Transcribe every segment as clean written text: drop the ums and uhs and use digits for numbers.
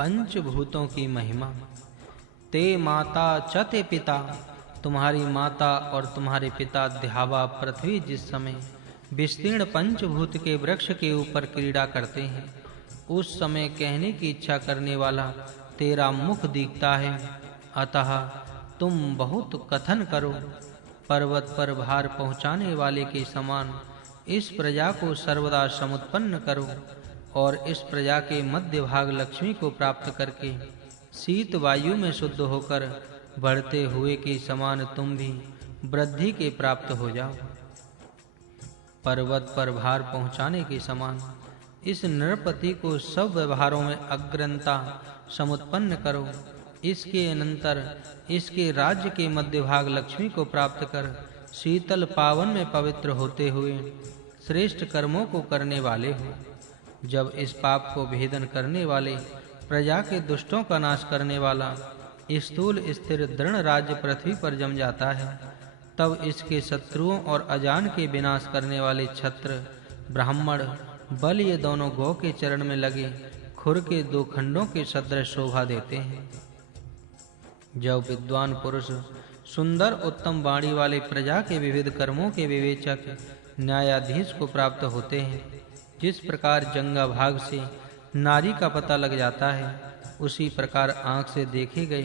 पंचभूतों की महिमा। ते माता च ते पिता, तुम्हारी माता और तुम्हारे पिता द्यावा पृथ्वी जिस समय विस्तीर्ण पंचभूत के वृक्ष के ऊपर क्रीड़ा करते हैं, उस समय कहने की इच्छा करने वाला तेरा मुख दिखता है। अतः तुम बहुत कथन करो। पर्वत पर भार पहुँचाने वाले के समान इस प्रजा को सर्वदा समुत्पन्न करो, और इस प्रजा के मध्य भाग लक्ष्मी को प्राप्त करके शीत वायु में शुद्ध होकर बढ़ते हुए के समान तुम भी वृद्धि के प्राप्त हो जाओ। पर्वत पर भार पहुँचाने के समान इस नरपति को सब व्यवहारों में अग्रता समुत्पन्न करो। इसके अनंतर इसके राज्य के मध्य भाग लक्ष्मी को प्राप्त कर शीतल पावन में पवित्र होते हुए श्रेष्ठ कर्मों को करने वाले हो। जब इस पाप को भेदन करने वाले प्रजा के दुष्टों का नाश करने वाला स्थूल स्थिर दृढ़ राज्य पृथ्वी पर जम जाता है, तब इसके शत्रुओं और अजान के विनाश करने वाले क्षत्र ब्राह्मण बल ये दोनों गौ के चरण में लगे खुर के दो खंडों के सदृश शोभा देते हैं। जब विद्वान पुरुष सुंदर उत्तम वाणी वाले प्रजा के विविध कर्मों के विवेचक न्यायाधीश को प्राप्त होते हैं, जिस प्रकार जंगा भाग से नारी का पता लग जाता है, उसी प्रकार आंख से देखे गए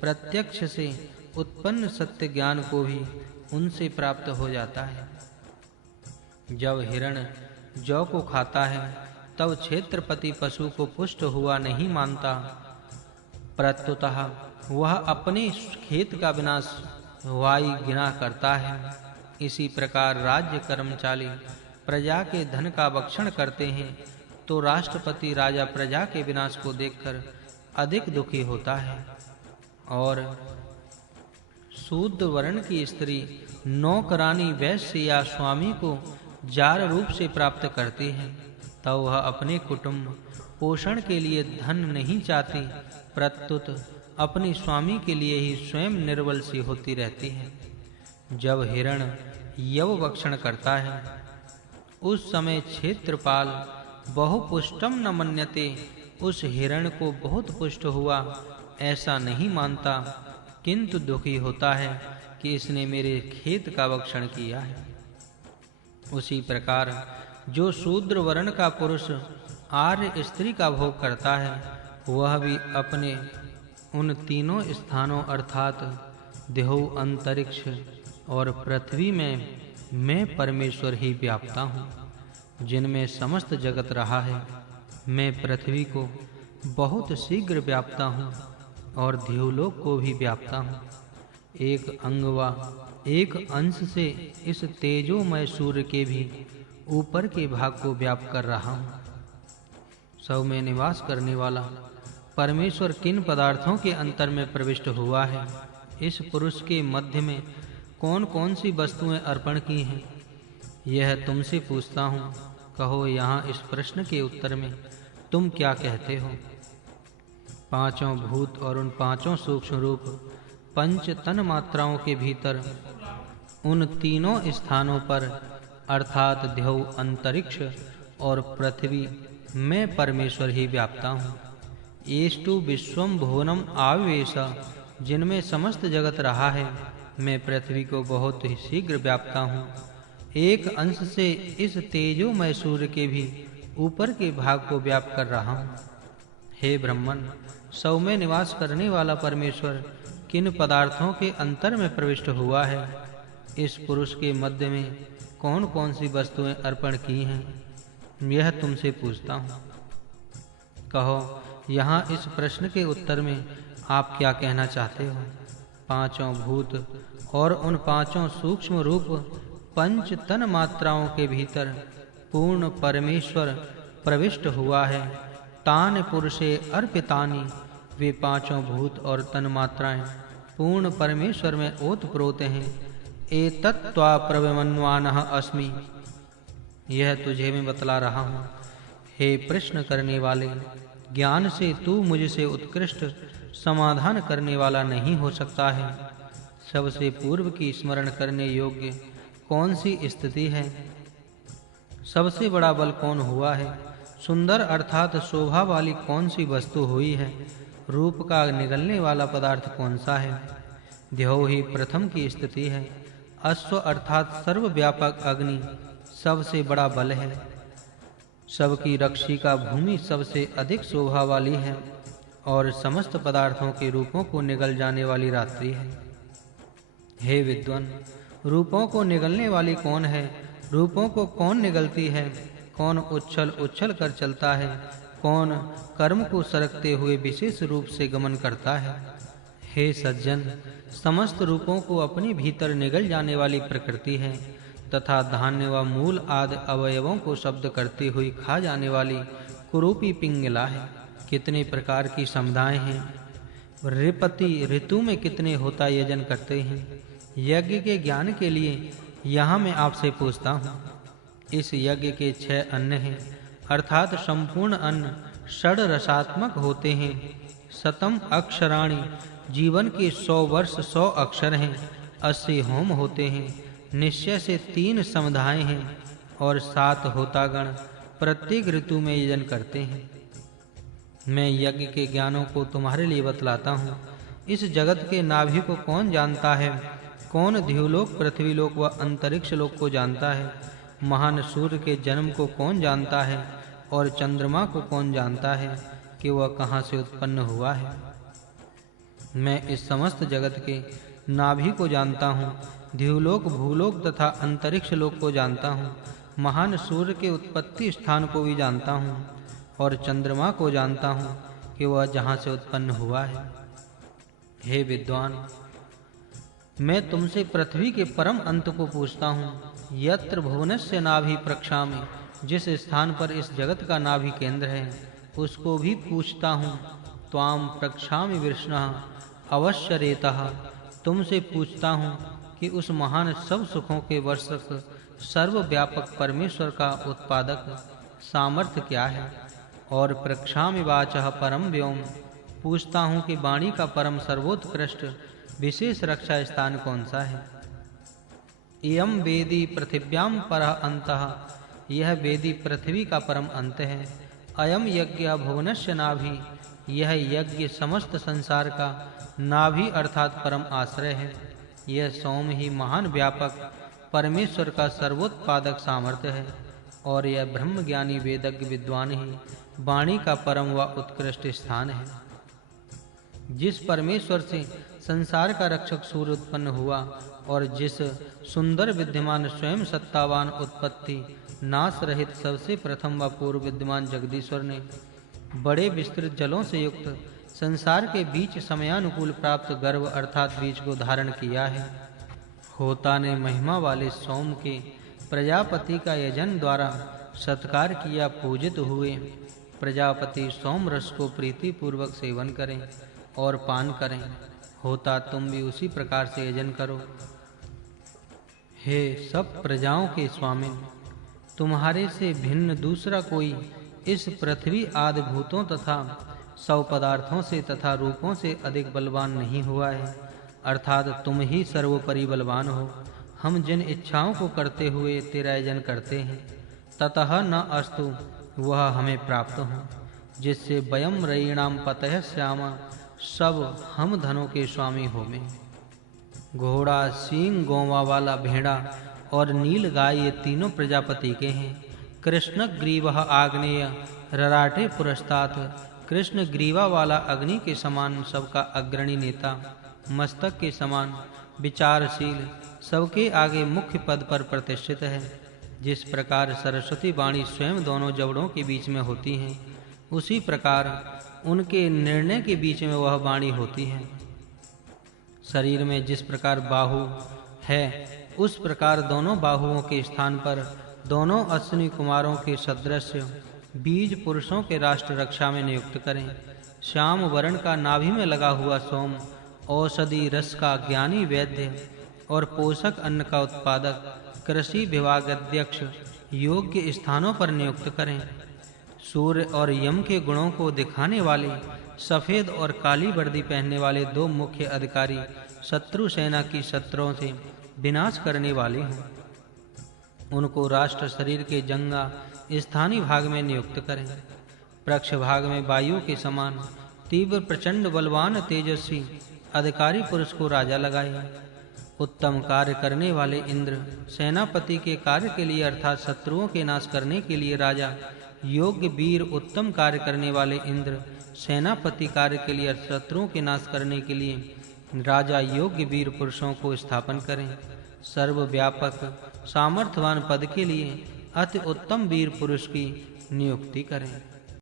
प्रत्यक्ष से उत्पन्न सत्य ज्ञान को भी उनसे प्राप्त हो जाता है। जब हिरण जौ को खाता है, तब क्षेत्रपति पशु को पुष्ट हुआ नहीं मानता, प्रत्युतः वह अपने खेत का विनाश हुआई गिना करता है। इसी प्रकार राज्य कर्मचारी प्रजा के धन का भक्षण करते हैं, तो राष्ट्रपति राजा प्रजा के विनाश को देखकर अधिक दुखी होता है। और शूद्र वर्ण की स्त्री नौकरानी वैश्य या स्वामी को जार रूप से प्राप्त करती है, तब वह अपने कुटुंब पोषण के लिए धन नहीं चाहती, प्रत्युत अपने स्वामी के लिए ही स्वयं निर्बल सी होती रहती है। जब हिरण यव भक्षण करता है, उस समय क्षेत्रपाल बहुपुष्टम न मन्यते, उस हिरण को बहुत पुष्ट हुआ ऐसा नहीं मानता, किंतु दुखी होता है कि इसने मेरे खेत का भक्षण किया है। उसी प्रकार जो शूद्र वर्ण का पुरुष आर्य स्त्री का भोग करता है, वह भी अपने उन तीनों स्थानों अर्थात देह, अंतरिक्ष और पृथ्वी में मैं परमेश्वर ही व्याप्ता हूँ, जिनमें समस्त जगत रहा है। मैं पृथ्वी को बहुत शीघ्र व्याप्ता हूँ और देवलोक को भी व्याप्ता हूँ। एक अंगवा एक अंश से इस तेजोमय सूर्य के भी ऊपर के भाग को व्याप्त कर रहा हूँ। सब में निवास करने वाला परमेश्वर किन पदार्थों के अंतर में प्रविष्ट हुआ है, इस पुरुष के मध्य में कौन-कौन सी वस्तुएं अर्पण की हैं, यह तुमसे पूछता हूँ। कहो, यहाँ इस प्रश्न के उत्तर में तुम क्या कहते हो? पांचों भूत और उन पांचों सूक्ष्म रूप पंच तन मात्राओं के भीतर उन तीनों स्थानों पर अर्थात देह, अंतरिक्ष और पृथ्वी मैं परमेश्वर ही व्याप्ता हूँ। येष्टु विश्वम भुवनम आविवेश, जिनमें समस्त जगत रहा है, मैं पृथ्वी को बहुत ही शीघ्र व्याप्ता हूँ। एक अंश से इस तेजोमय सूर्य के भी ऊपर के भाग को व्याप्त कर रहा हूँ। हे ब्रह्मन, सब में निवास करने वाला परमेश्वर किन पदार्थों के अंतर में प्रविष्ट हुआ है, इस पुरुष के मध्य में कौन-कौन सी वस्तुएं अर्पण की हैं, यह तुमसे पूछता हूँ। कहो, यहाँ इस प्रश्न के उत्तर में आप क्या कहना चाहते हो? पांचों भूत और उन पांचों सूक्ष्म रूप पंच तन मात्राओं के भीतर पूर्ण परमेश्वर प्रविष्ट हुआ है। तान पुरुषे अर्पितानि, वे पांचों भूत और तन मात्राएं पूर्ण परमेश्वर में ओतप्रोत हैं। एतत्त्वा प्रविमन्वानः अस्मि, यह तुझे मैं बतला रहा हूँ। हे प्रश्न करने वाले, ज्ञान से तू मुझसे उत्कृष्ट समाधान करने वाला नहीं हो सकता है। सबसे पूर्व की स्मरण करने योग्य कौन सी स्थिति है? सबसे बड़ा बल कौन हुआ है सुंदर अर्थात शोभा वाली कौन सी वस्तु हुई है? रूप का निगलने वाला पदार्थ कौन सा है? देहो ही प्रथम की स्थिति है। अश्व अर्थात सर्वव्यापक अग्नि सबसे बड़ा बल है। सबकी रक्षिका भूमि सबसे अधिक शोभा वाली है और समस्त पदार्थों के रूपों को निगल जाने वाली रात्रि है। हे विद्वान, रूपों को निगलने वाली कौन है? रूपों को कौन निगलती है? कौन उछल उछल कर चलता है? कौन कर्म को सरकते हुए विशेष रूप से गमन करता है? हे सज्जन, समस्त रूपों को अपने भीतर निगल जाने वाली प्रकृति है तथा धान्य व मूल आदि अवयवों को शब्द करती हुई खा जाने वाली कुरूपी पिंगला है। कितने प्रकार की समुदाय हैं। रिपति ऋतु में कितने होता यजन करते हैं। यज्ञ के ज्ञान के लिए यहाँ मैं आपसे पूछता हूँ। इस यज्ञ के 6 अन्न हैं, अर्थात संपूर्ण अन्न षड रसात्मक होते हैं। शतम अक्षराणि, जीवन के 100 वर्ष 100 अक्षर हैं। 80 होम होते हैं। निश्चय से 3 समुदाय हैं और 7 होतागण प्रत्येक ऋतु में यजन करते हैं। मैं यज्ञ के ज्ञानों को तुम्हारे लिए बतलाता हूँ। इस जगत के नाभि को कौन जानता है? कौन द्युलोक, पृथ्वीलोक व अंतरिक्ष लोक को जानता है? महान सूर्य के जन्म को कौन जानता है? और चंद्रमा को कौन जानता है कि वह कहाँ से उत्पन्न हुआ है? मैं इस समस्त जगत के नाभि को जानता हूँ, द्युलोक, भूलोक तथा अंतरिक्ष लोक को जानता हूँ। महान सूर्य के उत्पत्ति स्थान को भी जानता हूँ और चंद्रमा को जानता हूँ कि वह जहाँ से उत्पन्न हुआ है। हे विद्वान, मैं तुमसे पृथ्वी के परम अंत को पूछता हूँ। यत्र भुवनस्य नाभि प्रक्षामि, जिस स्थान पर इस जगत का नाभि केंद्र है उसको भी पूछता हूँ। त्वाम प्रक्षामि विष्णुः अवश्य रेतः, तुमसे पूछता हूँ कि उस महान सब सुखों के वर्षक सर्वव्यापक परमेश्वर का उत्पादक सामर्थ्य क्या है। और प्रक्षामि वाचः परम व्योम, पूछता हूँ कि वाणी का परम सर्वोत्कृष्ट विशेष रक्षा स्थान कौन सा है। इयं वेदी पृथिव्याम परः अंतः, यह वेदी पृथ्वी का परम अंत है। अयम यज्ञ भुवनस्य नाभि, यह यज्ञ समस्त संसार का नाभि अर्थात परम आश्रय है। यह सोम ही महान व्यापक परमेश्वर का सर्वोत्पादक सामर्थ्य है और यह ब्रह्मज्ञानी वेदज्ञ विद्वान ही वाणी का परम व उत्कृष्ट स्थान है। जिस परमेश्वर से संसार का रक्षक सूर्य उत्पन्न हुआ और जिस सुंदर विद्यमान स्वयं सत्तावान उत्पत्ति नाश रहित सबसे प्रथम व पूर्व विद्यमान जगदीश्वर ने बड़े विस्तृत जलों से युक्त संसार के बीच समयानुकूल प्राप्त गर्भ अर्थात बीज को धारण किया है। होता ने महिमा वाले सोम के प्रजापति का यजन द्वारा सत्कार किया पूजित हुए। प्रजापति सोम रस को प्रीति पूर्वक सेवन करें और पान करें। होता तुम भी उसी प्रकार से यजन करो। हे सब प्रजाओं के स्वामी, तुम्हारे से भिन्न दूसरा कोई इस पृथ्वी आदि भूतों तथा सब पदार्थों से तथा रूपों से अधिक बलवान नहीं हुआ है, अर्थात तुम ही सर्वोपरि बलवान हो। हम जिन इच्छाओं को करते हुए तेरा यजन करते हैं ततः न अस्तु वह हमें प्राप्त हो, जिससे वयम रयीणाम पतयः स्याम, सब हम धनों के स्वामी होवें। घोड़ा, सींग गोवा वाला भेड़ा और नील गाय ये तीनों प्रजापति के हैं। कृष्ण ग्रीवः आग्नेय रराटे पुरस्तात्, कृष्ण ग्रीवा वाला अग्नि के समान सबका अग्रणी नेता, मस्तक के समान विचारशील, सबके आगे मुख्य पद पर प्रतिष्ठित है। जिस प्रकार सरस्वती वाणी स्वयं दोनों जबड़ों के बीच में होती हैं, उसी प्रकार उनके निर्णय के बीच में वह वाणी होती है। शरीर में जिस प्रकार बाहु है, उस प्रकार दोनों बाहुओं के स्थान पर दोनों अश्विनी कुमारों के सदृश बीज पुरुषों के राष्ट्र रक्षा में नियुक्त करें। श्याम वर्ण का नाभि में लगा हुआ सोम, औषधि रस का ज्ञानी वैद्य और पोषक अन्न का उत्पादक कृषि विभाग अध्यक्ष योग्य स्थानों पर नियुक्त करें। सूर्य और यम के गुणों को दिखाने वाले सफेद और काली वर्दी पहनने वाले 2 मुख्य अधिकारी शत्रु सेना की शत्रुओं से विनाश करने वाले हैं। उनको राष्ट्र शरीर के जंगा स्थानीय भाग में नियुक्त करें। प्रक्ष भाग में वायु के समान तीव्र प्रचंड बलवान तेजस्वी अधिकारी पुरुष को राजा लगाए। उत्तम कार्य करने वाले इंद्र सेनापति के कार्य के लिए अर्थात शत्रुओं के नाश करने के लिए राजा, योग्य वीर उत्तम कार्य करने वाले इंद्र सेनापति कार्य के लिए शत्रुओं के नाश करने के लिए राजा योग्य वीर पुरुषों को स्थापन करें। सर्वव्यापक सामर्थ्यवान पद के लिए अति उत्तम वीर पुरुष की नियुक्ति करें।